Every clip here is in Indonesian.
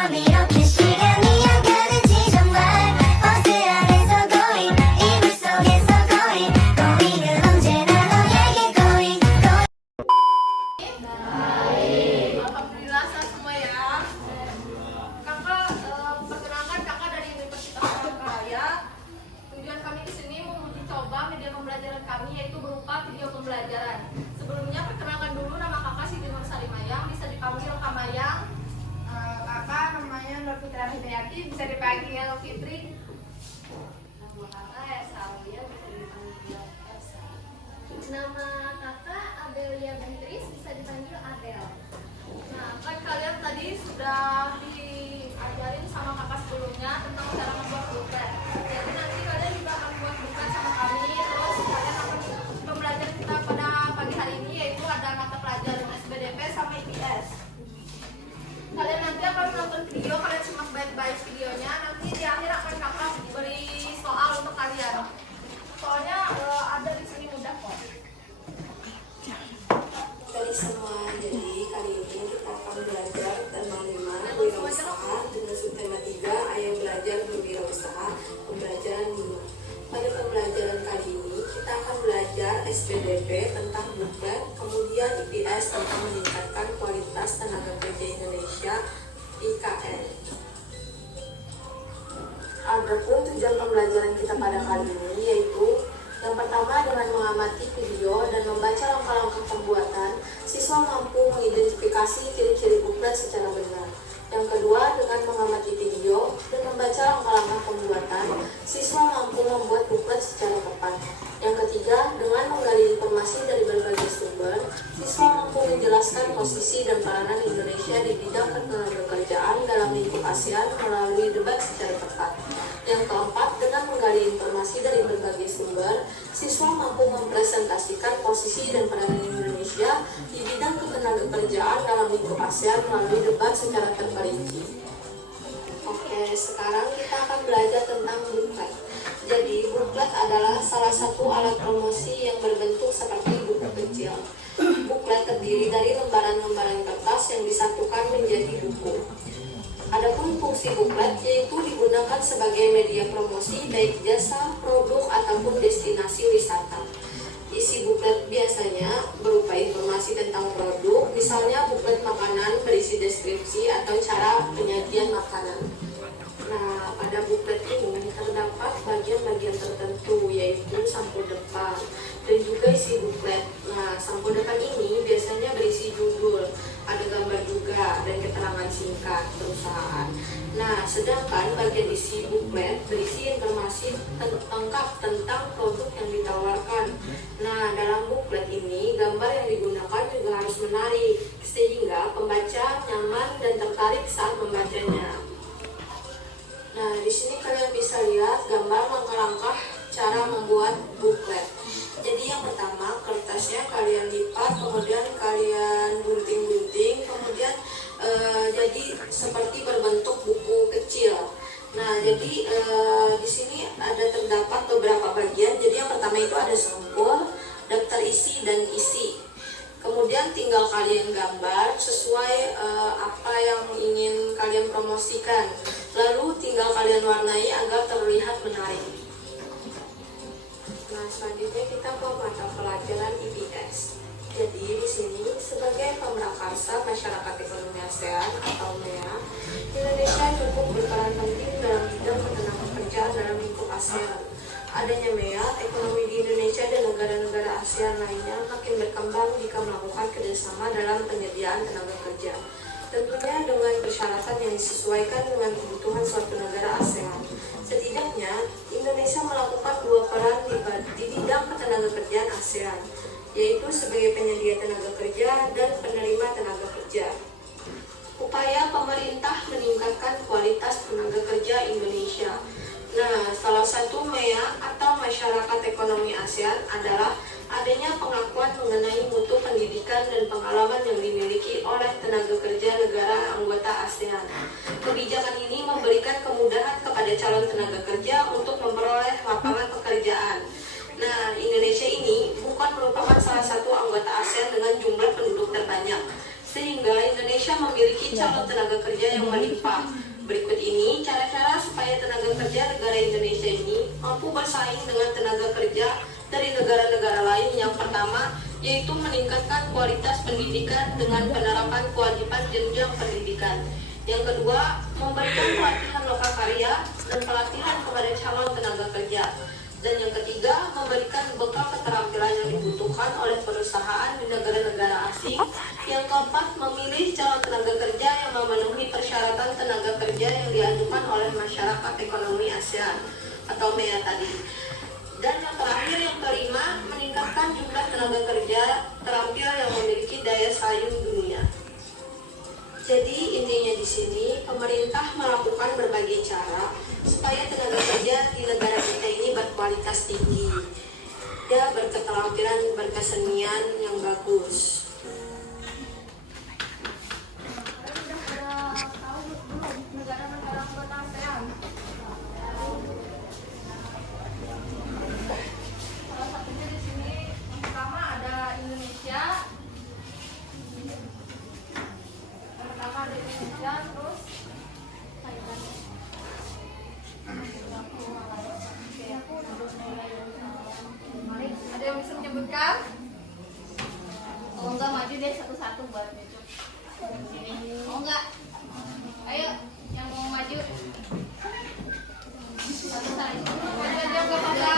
넌 이렇게 시간이 안 가는지 정말 버스 안에서 going 이불 속에서 going 언제나 너에게 going Alhamdulillah sehat semua ya. Kakak perkenalkan kakak dari Universitas Palangkaraya. Tujuan kami di sini menguji coba media pembelajaran kami yaitu berupa video pembelajaran. Sebelumnya perkenalkan dulu nama kakak Siti Nur Salimayang, bisa dipanggil Kamayang. Kakak namanya Nur Fitra Hidayati, bisa dipanggil Fitri. Nama kakak Esa Aulia, bisa dipanggil Esa. Nama kakak Adelia Beatrice, bisa dipanggil Adel. Nah, kan kalian tadi sudah diajarin sama kakak sebelumnya tentang cara membuat buklet. Jadi nanti kalian juga akan buat buklet sama kami. Terus kalian akan pembelajaran kita pada pagi hari ini yaitu ada mata pelajaran SBDP sama IPS. Kalian nanti akan nonton video, kalian simak baik-baik videonya. Nanti di akhir akan kakak beri soal untuk kalian. Soalnya ada di sini mudah kok. Tadi semua, jadi kali ini kita akan belajar tema 5 wirausaha dengan subtema 3 ayat belajar berwirausaha pembelajaran 5. Pada pembelajaran kali ini kita akan belajar SPDP tentang buklet, kemudian IPS tentang meningkatkan kualitas tenaga kerja Indonesia IKN. Adapun tujuan pembelajaran kita pada kali ini yaitu yang pertama, dengan mengamati video dan membaca langkah-langkah pembuatan, siswa mampu mengidentifikasi ciri-ciri buklet secara benar. Yang kedua, dengan mengamati video dan membaca langkah-langkah pembuatan, siswa mampu membuat buklet secara tepat. Yang ketiga, dengan menggali informasi dari berbagai sumber, siswa mampu menjelaskan posisi dan peranan Indonesia di bidang ketenagakerjaan dalam lingkup ASEAN melalui debat secara tepat. Yang keempat, dengan menggali informasi dari berbagai sumber, siswa mampu mempresentasikan posisi dan peranan Indonesia di bidang ketenagakerjaan dalam lingkup ASEAN melalui debat secara terperinci. Oke, sekarang kita akan belajar tentang buklet. Jadi, buklet adalah salah satu alat promosi yang berbentuk seperti buku kecil. Buklet terdiri dari lembaran-lembaran kertas yang disatukan menjadi buku. Adapun fungsi buklet yaitu digunakan sebagai media promosi baik jasa, produk, ataupun destinasi wisata. Isi buklet biasanya berupa informasi tentang produk, misalnya buklet makanan berisi deskripsi atau cara penyajian makanan. Nah, pada buklet ini terdapat bagian-bagian tertentu yaitu sampul depan dan juga isi buklet. Nah, sampul depan ini biasanya berisi judul, ada gambar juga dan keterangan singkat perusahaan. Nah, sedangkan bagian isi buklet berisi informasi lengkap tentang produk yang ditawarkan. Nah, dalam buklet ini gambar yang digunakan juga harus menarik sehingga pembaca nyaman dan tertarik saat membacanya. Nah, di sini kalian bisa lihat gambar langkah-langkah cara membuat buklet. Jadi yang pertama, kertasnya kalian lipat, kemudian kalian gunting-gunting, kemudian jadi seperti berbentuk buku kecil. Nah, jadi di sini ada terdapat beberapa bagian. Jadi yang pertama itu ada sampul, daftar isi dan isi. Kemudian tinggal kalian gambar sesuai apa yang ingin kalian promosikan. Lalu tinggal kalian warnai agar terlihat menarik. Nah, selanjutnya kita ke mata pelajaran IPS. Jadi di sini sebagai pemrakarsa masyarakat ekonomi ASEAN atau MEA, Indonesia cukup berperan penting dalam bidang ketenagakerjaan dalam lingkup ASEAN. Adanya MEA, ekonomi di Indonesia dan negara-negara ASEAN lainnya makin berkembang jika melakukan kerjasama dalam penyediaan tenaga kerja. Tentunya dengan persyaratan yang disesuaikan dengan kebutuhan suatu negara ASEAN. Setidaknya, Indonesia melakukan dua peran di bidang ketenagakerjaan ASEAN, yaitu sebagai penyedia tenaga kerja dan penerima tenaga kerja. Upaya pemerintah meningkatkan kualitas tenaga kerja Indonesia. Nah, salah satu MEA atau Masyarakat Ekonomi ASEAN adalah adanya pengakuan mengenai mutu pendidikan dan pengalaman yang dimiliki oleh tenaga kerja negara anggota ASEAN. Kebijakan ini memberikan kemudahan kepada calon tenaga kerja untuk memperoleh lapangan pekerjaan. Nah, Indonesia ini bukan merupakan salah satu anggota ASEAN dengan jumlah penduduk terbanyak. sehingga Indonesia memiliki calon tenaga kerja yang melimpah. Berikut ini cara-cara supaya tenaga kerja negara Indonesia ini mampu bersaing dengan tenaga kerja dari negara-negara lain. Yang pertama, yaitu meningkatkan kualitas pendidikan dengan penerapan kewajiban jenjang pendidikan. Yang kedua, memberikan pelatihan lokakarya dan pelatihan kepada calon tenaga kerja. Dan yang ketiga, memberikan bekal keterampilan yang dibutuhkan oleh perusahaan di negara-negara asing. Yang keempat, memilih calon tenaga kerja yang memenuhi persyaratan tenaga kerja yang diajukan oleh masyarakat ekonomi ASEAN atau MEA tadi. Dan yang terakhir, yang kelima, meningkatkan jumlah tenaga kerja terampil yang memiliki daya saing dunia. Jadi intinya di sini pemerintah melakukan berbagai cara supaya tenaga kerja di negara kita ini berkualitas tinggi, ya berketerampilan, berkesenian yang bagus. Udah tahu belum negara-negara anggota ASEAN? Salah satunya di sini yang pertama ada Indonesia. Terus Thailand. Ada yang bisa menyebutkan? Oh enggak, maju deh satu-satu buat besok. Sini. Oh enggak. Ayo, yang mau maju. Satu-satu. Maju aja enggak apa-apa.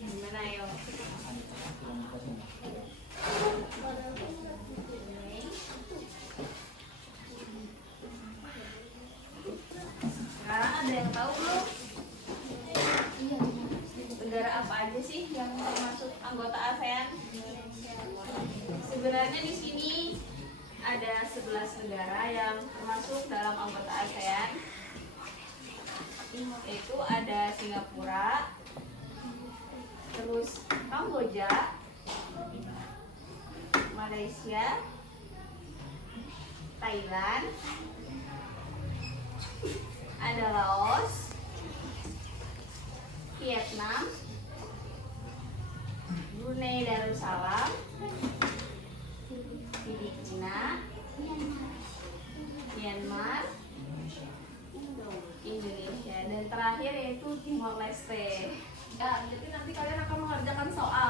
Gimana ayo? Sekarang ada yang tahu belum? Negara apa aja sih yang termasuk anggota ASEAN? Sebenarnya di sini ada 11 negara yang termasuk dalam anggota ASEAN. Yaitu ada Singapura, terus Kamboja, Malaysia, Thailand, ada Laos, Vietnam, Brunei Darussalam, Filipina, Myanmar, Indonesia, dan terakhir yaitu Timor Leste. Ya, jadi nanti kalian akan mengerjakan soal.